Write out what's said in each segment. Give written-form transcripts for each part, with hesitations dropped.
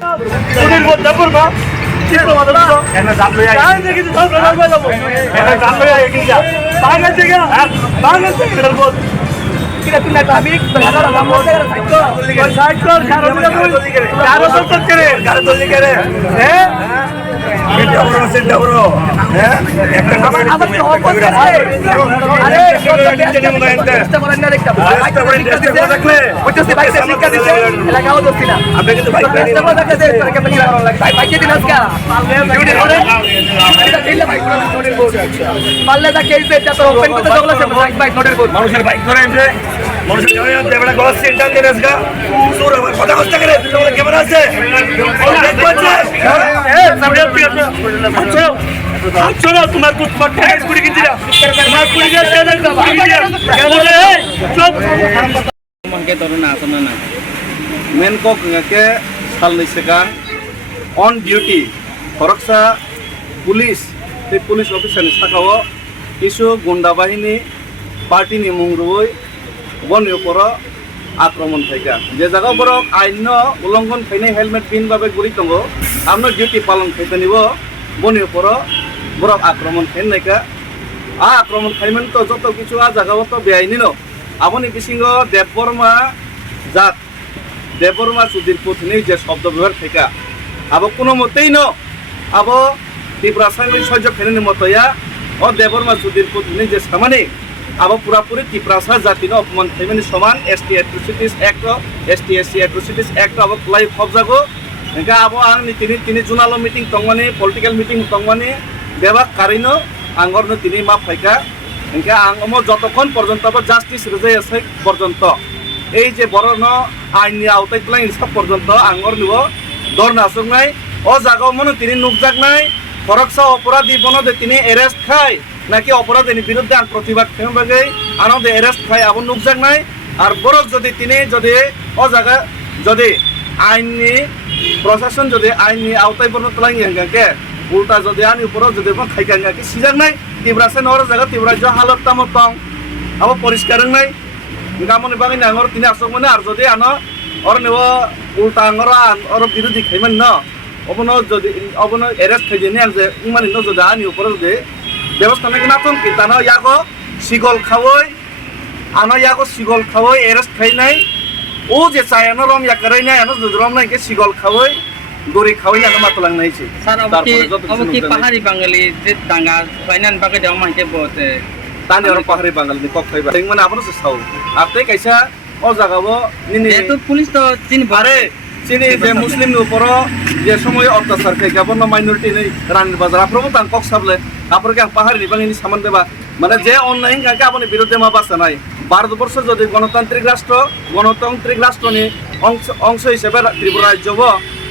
Kunin mo dabur ba? Sino mo dabur? Ena dablo ya. Kaya hindi kita dablo na dablo. Ena dablo ya kita. Bangan siya. Bangan siya kita dablo. Kita pindah traffic, berada dalam motor, cycle, karo tutup kere. Kita bro. Apa coba মানুষের জন্য দেবড়া গলা centre দিয়ে আসগা সুর কথা কষ্ট করে তোমরা কেমন আছে চলো তোমার কুছ মত ট্যাক্স করে কিনছিলা তোমার কুড়ি চুপ mangke toruna asana na men kok ngake sal ni sekan on duty koroksa police te police officer ni sakawo isu gunda bahini party ni mungroi বনের উপর আক্রমণ থাকা যে জায়গা বরক আইন উল্লঙ্ঘন খাইনে হেলমেট পিন ভাবে গুড়ি দো আপনার ডিউটি পালন খাইতে নিব বনের উপর বরক আক্রমণ খাইন নাইকা আক্রমণ খাইমেন তো যত কিছু জায়গাও তো বেআইনি ন আপনি বিসিঙ্গ দেববর্মা জাত দেববর্মা সুধীর পুথিনি যে শব্দ ব্যবহার থাকা আব কোনো মতেই ন আব তীব্রাসানি সহ্য খাইনি মতয়া ও দেববর্মা সুধীর পুথিনি যে সামানি अब पूरापूरी टिप्रासा जाति अपमान खाइमानि समान ST atrocities act ST SC atrocities act अब खुलाई खबजागो इनका अब आंनि तिनि जुनालो मीटिंग तंगमानि पॉलिटिकल मीटिंग तंगमानि बेबा कारिनो आंगरनो तिनि मा फाइका इनका आंगमो जतक्षण पर्यन्त जास्टिस रजायासै पर्यन्त এই যে বড়ন আইনি আওতায় প্লাই ইনসাফ পর্যন্ত আঙ্গর নিব দর নাসংনাই ও জাগাও মনে তিনি নুকজাকনাই ফরকসা অপরাধী বনদে তিনি অ্যারেস্ট খায় নাকি অপরাধের বিরুদ্ধে আন প্রতিবাদ খেয়ে আনন্দে অ্যারেস্ট খাই আবার নুকজাক নাই আর বরক যদি তিনি যদি ও জায়গা যদি আইনি প্রশাসন যদি আইনি আওতায় বর্ণ তোলাই হাঙ্গাকে উল্টা যদি আনি উপর যদি খাইকাঙ্গাকে সিজাক নাই তিব্রাসে নর জায়গা তিব্রাজ্য হালত তামত দং আবার পরিষ্কার নাই গামনি বাঙি আঙর তিনি আসক মানে আর যদি আনো ওর নেব উল্টা আঙর ওর বিরোধী খাইমান ন অবন যদি অবন অ্যারেস্ট খাই দিয়ে যে মানে ন যদি আনি উপর যদি ব্যবস্থা নাকি নাতন কি তানো ইয়াগো সিগল খাওই আনো ইয়াগো সিগল খাওই এরেস্ট খাই নাই ও যে চায়ানো রম ইয়াকারাই নাই আনো জুজরম নাই কে সিগল খাওই দড়ি খাওই না মাতলাং নাইছে স্যার অবকি পাহাড়ি বাঙালি যে দাঙ্গা ফাইনান বাগে দেও মাইতে বতে তানি আর পাহাড়ি বাঙালি কক খাইবা তেং মানে আপনো সাউ আপতে কাইসা ও জাগাবো নিনি এত পুলিশ তো চিনি আরে চিনি যে মুসলিম উপর যে সময় অত্যাচার খাই গাবন মাইনরিটি নেই রানীর বাজার আপনারও তাং কক সাবলে আপনাকে পাহাড়ি নিবাঙ্গিনী সামান দেবা মানে যে অনলাইন কাকে আপনি বিরুদ্ধে মা বাসা নাই ভারতবর্ষ যদি গণতান্ত্রিক রাষ্ট্র নি অংশ হিসেবে ত্রিপুরা রাজ্য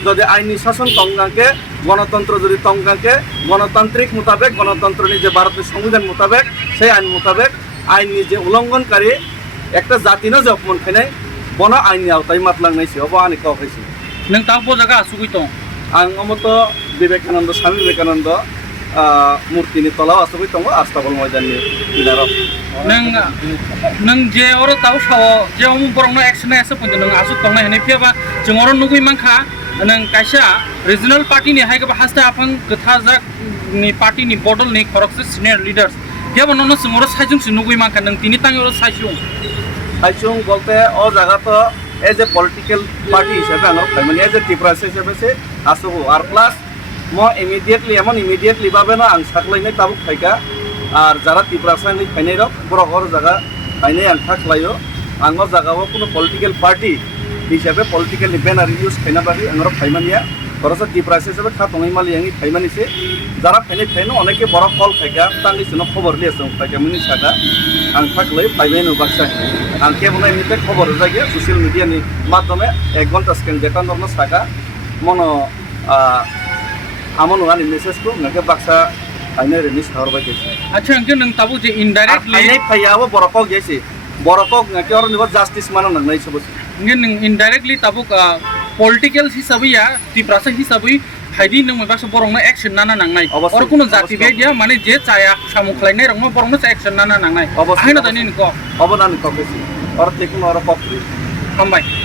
যদি আইনি শাসন তঙ্গাকে গণতন্ত্র যদি তঙ্গাকে গণতান্ত্রিক মোতাবেক গণতন্ত্র নি যে ভারতের সংবিধান মোতাবেক সেই আইন মোতাবেক আইনি যে উল্লঙ্ঘনকারী একটা জাতি না যে অপমান খাই বন আইনি আওতায় মাতলাংনাইছে অব আনি কাউ খাইছে নং তাও জায়গা আসুকই তো आं अमतो विवेकानंद स्वामी विवेकानंद मूर्तिनि तलाव आसुगै दङ आस्ताबल मैदाननि किनाराव नों जे अर ताव साव जे अमु बरंनो एक्शन एसे पन्त नों आसु तंनाय हने फेबा जों अर नुगै मानखा नों कायसा रिजनल पार्टी नि हायगा हास्ता आफां गथा जाक नि पार्टी नि बडल नि खरकसे सिनियर लीडर्स गेबो ननो जों अर साइजुं सु नुगै मानखा नों तिनि तांग अर साइजुं बोलते ओ जागा तो एज ए पॉलिटिकल पार्टी हिसाब से एज ए टिप्रास हिसाब से आसुगो और प्लस म इमिडिएटली बाबे ना आं साखलायनाय ताबुक फायका और जरा टिप्रासा नि फायनाय रक बरगर जागा फायनाय आं थाखलायो आं जागाव कोनो पॉलिटिकल पार्टी हिसाब से पॉलिटिकल बैनर यूज खायना बागै आं फायमानिया खरसा टिप्रास हिसाब से खातङै मालि आंनि फायमानिसे जरा फायनो अनेके बरक कल फायका तांगिसनो खबर लियासों फायका मिनि सागा आं थाखलाय फायबाय नो बाक्सा आं केबनाय निफ्राय खबर जागिया सोशल मीडिया नि माध्यमे 1 घंटा स्क्रिन देखानहरनो सागा मनो आमन वानि मेसेज को नके बाक्सा आइने रिलिज हरबाय केसे अच्छा अंके नों ताबु जे इनडाइरेक्टली आइने फायाबो बरकक गेसे बरकक नके और निबो जस्टिस मानो नंगनाय सबस नों इनडाइरेक्टली ताबु पॉलिटिकल हिसाबै या टिप्रासा हिसाबै फायदि नों मैबासो बरंनो एक्शन नाना नांनाय और कोनो जाति बेदिया माने जे चाया सामु खलायनाय रंनो बरंनो एक्शन नाना नांनाय आइना दानि नको अबनानि ककेसे और तेकुन और पक्रि हामबाय